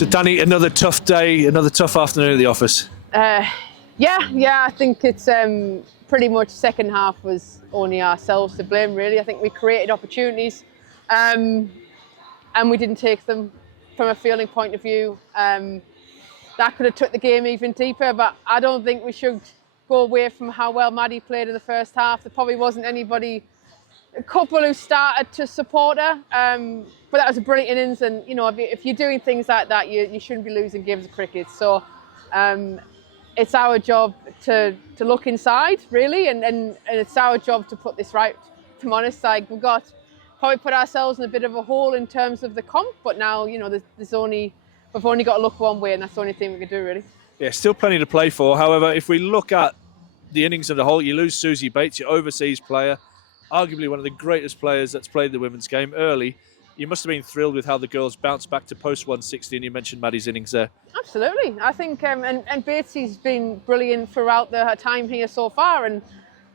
So Dani, another tough day, another tough afternoon at the office. Yeah, I think it's pretty much second half was only ourselves to blame, really. I think we created opportunities and we didn't take them from a fielding point of view. That could have took the game even deeper, but I don't think we should go away from how well Maddie played in the first half. There probably wasn't a couple who started to support her, but that was a brilliant innings, and you know, if you're doing things like that, you shouldn't be losing games of cricket. So it's our job to look inside, really, and it's our job to put this right. To be honest, like we've probably put ourselves in a bit of a hole in terms of the comp, but now, you know, we've only got to look one way, and that's the only thing we can do, really. Yeah, still plenty to play for. However, if we look at the innings of the whole, you lose Susie Bates, your overseas player, arguably one of the greatest players that's played the women's game early. You must have been thrilled with how the girls bounced back to post 160, and you mentioned Maddie's innings there. Absolutely. I think, and Batesy's been brilliant throughout her time here so far, and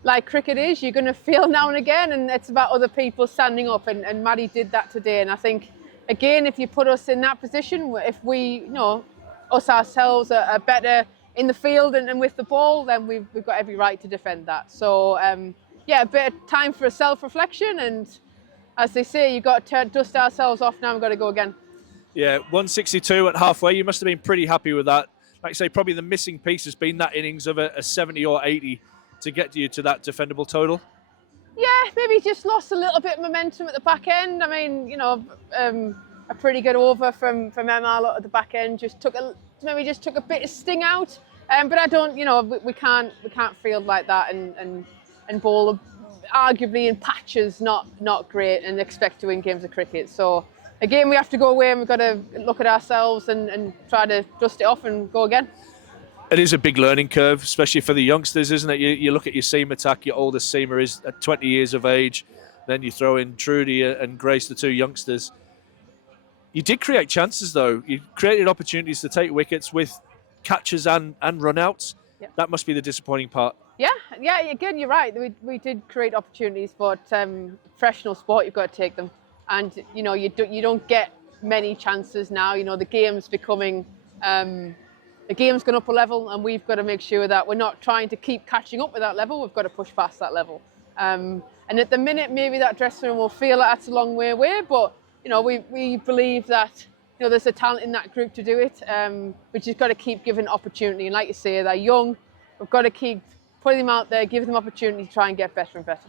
like cricket is, you're going to feel now and again, and it's about other people standing up, and Maddie did that today. And I think, again, if you put us in that position, if we, you know, us ourselves are better in the field and with the ball, then we've got every right to defend that. So, yeah, a bit of time for a self-reflection, and as they say, you've got to dust ourselves off now, we've got to go again. Yeah, 162 at halfway, you must have been pretty happy with that. Like I say, probably the missing piece has been that innings of a 70 or 80 to get you to that defendable total. Yeah, maybe just lost a little bit of momentum at the back end. I mean, you know, a pretty good over from Emma at the back end maybe just took a bit of sting out. But I don't, you know, we can't field like that and bowl arguably in patches not great and expect to win games of cricket. So again, we have to go away and we've got to look at ourselves and try to dust it off and go again. It is a big learning curve, especially for the youngsters, isn't it? You look at your seam attack, your oldest seamer is at 20 years of age, then you throw in Trudy and Grace, the two youngsters. You did create chances, though. You created opportunities to take wickets with catches and run-outs. Yep. That must be the disappointing part. Yeah, again, you're right. We did create opportunities, but professional sport, you've got to take them. And, you know, you don't get many chances now. You know, the game's becoming... The game's gone up a level, and we've got to make sure that we're not trying to keep catching up with that level. We've got to push past that level. And at the minute, maybe that dressing room will feel like that's a long way away, but you know, we believe that, you know, there's a talent in that group to do it. We just got to keep giving opportunity. And like you say, they're young. We've got to keep putting them out there, giving them opportunity to try and get better and better.